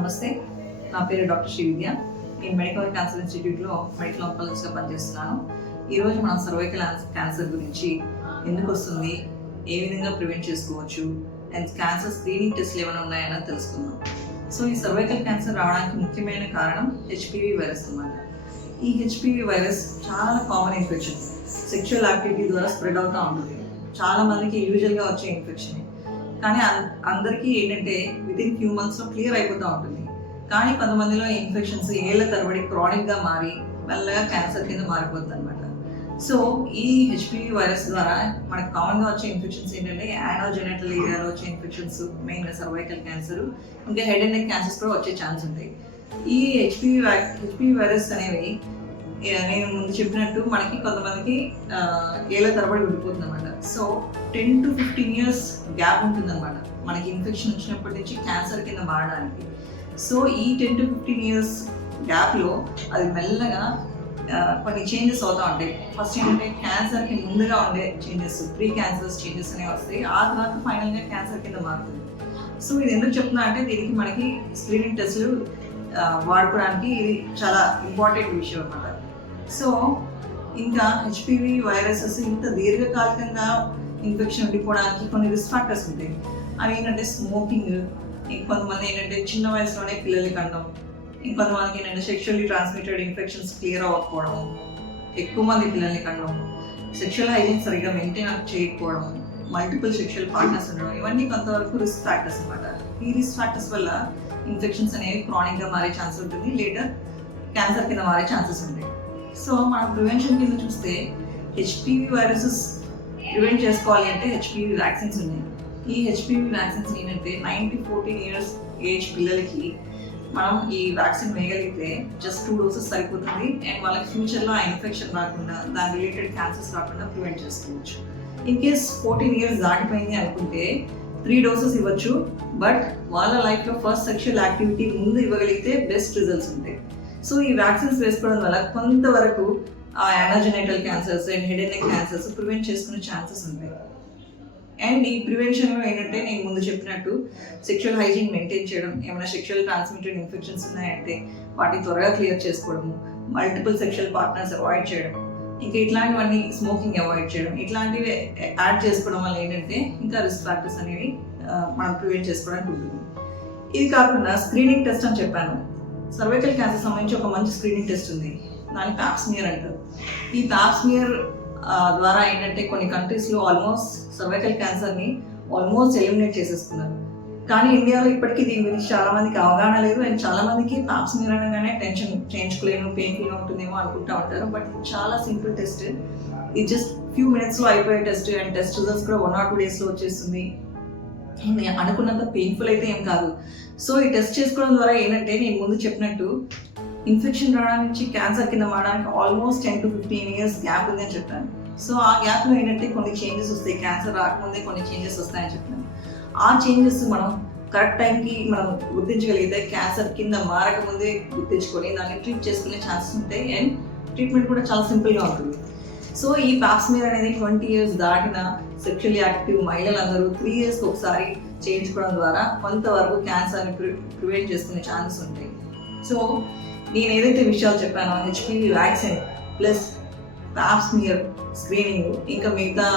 నమస్తే, నా పేరు డాక్టర్ శ్రీవిద్య. నేను మెడికల్ క్యాన్సర్ ఇన్స్టిట్యూట్లో మెడికల్ ఆంకాలజిస్ట్గా పనిచేస్తున్నాను. ఈరోజు మనం సర్వైకల్ క్యాన్సర్ గురించి ఎందుకు వస్తుంది, ఏ విధంగా ప్రివెంట్ చేసుకోవచ్చు, అండ్ క్యాన్సర్ స్క్రీనింగ్ టెస్ట్లు ఏమైనా ఉన్నాయని తెలుసుకుందాం. సో ఈ సర్వైకల్ క్యాన్సర్ రావడానికి ముఖ్యమైన కారణం హెచ్పివి వైరస్ అన్నమాట. ఈ హెచ్పివి వైరస్ చాలా కామన్ ఇన్ఫెక్షన్, సెక్షువల్ యాక్టివిటీ ద్వారా స్ప్రెడ్ అవుతూ ఉంటుంది. చాలా మందికి యూజువల్గా వచ్చే ఇన్ఫెక్షన్, కానీ అందరికీ ఏంటంటే వితిన్ ఫ్యూ మంత్స్లో క్లియర్ అయిపోతూ ఉంటుంది. కానీ కొంతమందిలో ఇన్ఫెక్షన్స్ ఏళ్ల తరబడి క్రానిక్గా మారి మెల్లగా క్యాన్సర్ కింద మారిపోతుంది అనమాట. సో ఈ హెచ్పివి వైరస్ ద్వారా మనకు కామన్గా వచ్చే ఇన్ఫెక్షన్స్ ఏంటంటే యానోజెనిటల్ ఏరియాలో వచ్చే ఇన్ఫెక్షన్స్, మెయిన్గా సర్వైకల్ క్యాన్సర్, ఇంకా హెడ్ అండ్ నెక్ క్యాన్సర్స్ కూడా వచ్చే ఛాన్స్ ఉంటాయి. ఈ హెచ్పివి వైరస్ అనేవి నేను ముందు చెప్పినట్టు మనకి కొంతమందికి ఏళ్ళ తరబడి ఉండిపోతుంది అనమాట. సో 10 to 15 years గ్యాప్ ఉంటుంది అనమాట మనకి ఇన్ఫెక్షన్ వచ్చినప్పటి నుంచి క్యాన్సర్ కింద మారడానికి. సో ఈ 10 to 15 years గ్యాప్లో అది మెల్లగా కొన్ని చేంజెస్ అవుతూ ఉంటాయి. ఫస్ట్ ఏంటంటే క్యాన్సర్కి ముందుగా ఉండే చేంజెస్, ప్రీ క్యాన్సర్స్ చేంజెస్ అనేవి వస్తాయి. ఆ తర్వాత ఫైనల్గా క్యాన్సర్ కింద మారుతుంది. సో ఇది ఎందుకు చెప్తున్నా అంటే దీనికి మనకి స్క్రీనింగ్ టెస్టులు వాడుకోవడానికి ఇది చాలా ఇంపార్టెంట్ విషయం అన్నమాట. సో ఇంకా హెచ్పివి వైరసెస్ ఇంత దీర్ఘకాలికంగా ఇన్ఫెక్షన్ ఉండిపోవడానికి కొన్ని రిస్క్ ఫ్యాక్టర్స్ ఉంటాయి. అవి ఏంటంటే స్మోకింగ్, ఇంకొంతమంది ఏంటంటే చిన్న వయసులోనే పిల్లల్ని కండం, ఇంకొంతమందికి ఏంటంటే సెక్షువల్లీ ట్రాన్స్మిటెడ్ ఇన్ఫెక్షన్స్ క్లియర్ అవ్వకపోవడం, ఎక్కువ మంది పిల్లల్ని కండం, సెక్షువల్ హైజీన్ సరిగ్గా మెయింటైన్ చేయకపోవడం, మల్టిపుల్ సెక్షువల్ పార్ట్నర్స్ ఉండడం, ఇవన్నీ కొంతవరకు రిస్క్ ఫ్యాక్టర్స్ అనమాట. ఈ రిస్క్ ఫ్యాక్టర్స్ వల్ల ఇన్ఫెక్షన్స్ అనేవి క్రానిక్గా మారే ఛాన్స్ ఉంటుంది, లేటర్ క్యాన్సర్ కింద మారే ఛాన్సెస్ ఉంటాయి. సో మనం ప్రివెన్షన్ కింద చూస్తే హెచ్పివి వైరసెస్ ప్రివెంట్ చేసుకోవాలి అంటే హెచ్పివి వ్యాక్సిన్స్ ఉన్నాయి. ఈ హెచ్పివి వ్యాక్సిన్స్ ఏంటంటే 9 to 14 years ఏజ్ పిల్లలకి మనం ఈ వ్యాక్సిన్ వేయగలిగితే జస్ట్ 2 doses సరిపోతుంది. అండ్ వాళ్ళకి ఫ్యూచర్లో ఆ ఇన్ఫెక్షన్ రాకుండా, దాని రిలేటెడ్ క్యాన్సర్స్ రాకుండా ప్రివెంట్ చేసుకోవచ్చు. ఇన్ కేస్ 14 years దాటిపోయింది అనుకుంటే 3 doses ఇవ్వచ్చు. బట్ వాళ్ళ లైఫ్లో ఫస్ట్ సెక్షువల్ యాక్టివిటీ ముందు ఇవ్వగలిగితే బెస్ట్ రిజల్ట్స్ ఉంటాయి. సో ఈ వ్యాక్సిన్స్ వేసుకోవడం వల్ల కొంతవరకు ఆ anogenital cancers and head and neck cancers prevent చేసుకునే ఛాన్సెస్ ఉంటాయి. అండ్ ఈ ప్రివెన్షన్లో ఏంటంటే నేను ముందు చెప్పినట్టు సెక్షువల్ హైజీన్ మెయింటైన్ చేయడం, ఏమైనా సెక్షువల్ ట్రాన్స్మిటెడ్ ఇన్ఫెక్షన్స్ ఉన్నాయంటే వాటిని త్వరగా క్లియర్ చేసుకోవడము, మల్టిపుల్ సెక్షువల్ పార్ట్నర్స్ అవాయిడ్ చేయడం, ఇంకా ఇట్లాంటివన్నీ స్మోకింగ్ అవాయిడ్ చేయడం, ఇట్లాంటివి యాడ్ చేసుకోవడం వల్ల ఏంటంటే ఇంకా రిస్క్ ఫ్యాక్టర్స్ అనేవి మనం ప్రివెంట్ చేసుకోవడానికి ఉంటుంది. ఇది కాకుండా స్క్రీనింగ్ టెస్ట్ అని చెప్పాను. సర్వైకల్ క్యాన్సర్ సంబంధించి ఒక మంచి స్క్రీనింగ్ టెస్ట్ ఉంది, దాన్ని ప్యాప్స్మియర్ అంటారు. ఈ ప్యాప్స్మియర్ ద్వారా ఏంటంటే కొన్ని కంట్రీస్లో ఆల్మోస్ట్ సర్వైకల్ క్యాన్సర్ని ఆల్మోస్ట్ ఎలిమినేట్ చేసేస్తున్నారు. కానీ ఇండియాలో ఇప్పటికీ దీని గురించి చాలా మందికి అవగాహన లేదు. అండ్ చాలా మందికి ప్యాప్స్మియర్ అనగానే టెన్షన్ చేయించుకోలేను, పెయిన్ఫుల్గా ఉంటుందేమో అనుకుంటూ ఉంటారు. బట్ చాలా సింపుల్ టెస్ట్, ఇది జస్ట్ ఫ్యూ మినిట్స్లో అయిపోయే టెస్ట్. అండ్ టెస్ట్ రిజల్ట్స్ కూడా 1 or 2 daysలో వచ్చేస్తుంది. అనుకున్నంత పెయిన్ఫుల్ అయితే ఏం కాదు. సో ఈ టెస్ట్ చేసుకోవడం ద్వారా ఏంటంటే నేను ముందు చెప్పినట్టు ఇన్ఫెక్షన్ రావడానికి నుంచి క్యాన్సర్ కింద మారడానికి ఆల్మోస్ట్ 10 to 15 years గ్యాప్ ఉంది అని చెప్పాను. సో ఆ గ్యాప్లో ఏంటంటే కొన్ని చేంజెస్ వస్తాయి, క్యాన్సర్ రాకముందే కొన్ని చేంజెస్ వస్తాయని చెప్పాను. ఆ చేంజెస్ మనం కరెక్ట్ టైంకి మనం గుర్తించగలిగితే క్యాన్సర్ కింద మారకముందే గుర్తించుకొని దాన్ని ట్రీట్ చేసుకునే ఛాన్సెస్ ఉంటాయి. అండ్ ట్రీట్మెంట్ కూడా చాలా సింపుల్గా ఉంటుంది. సో ఈ ప్యాప్స్మియర్ అనేది 20 years దాటిన సెక్షువల్లీ యాక్టివ్ మహిళలందరూ 3 yearsకి ఒకసారి చేయించుకోవడం ద్వారా కొంతవరకు క్యాన్సర్ని ప్రివెంట్ చేసుకునే ఛాన్సెస్ ఉంటాయి. సో నేను ఏదైతే విషయాలు చెప్పానో HPV vaccine plus Pap smear screening, ఇంకా మిగతా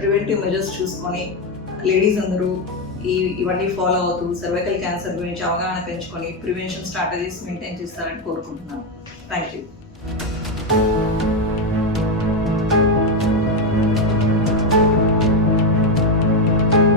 ప్రివెంటివ్ మెజర్స్ చూసుకొని లేడీస్ అందరూ ఇవన్నీ ఫాలో అవుతూ సర్వైకల్ క్యాన్సర్ గురించి అవగాహన పెంచుకొని ప్రివెన్షన్ స్ట్రాటజీస్ మెయింటైన్ చేస్తారని కోరుకుంటున్నాను. Thank you.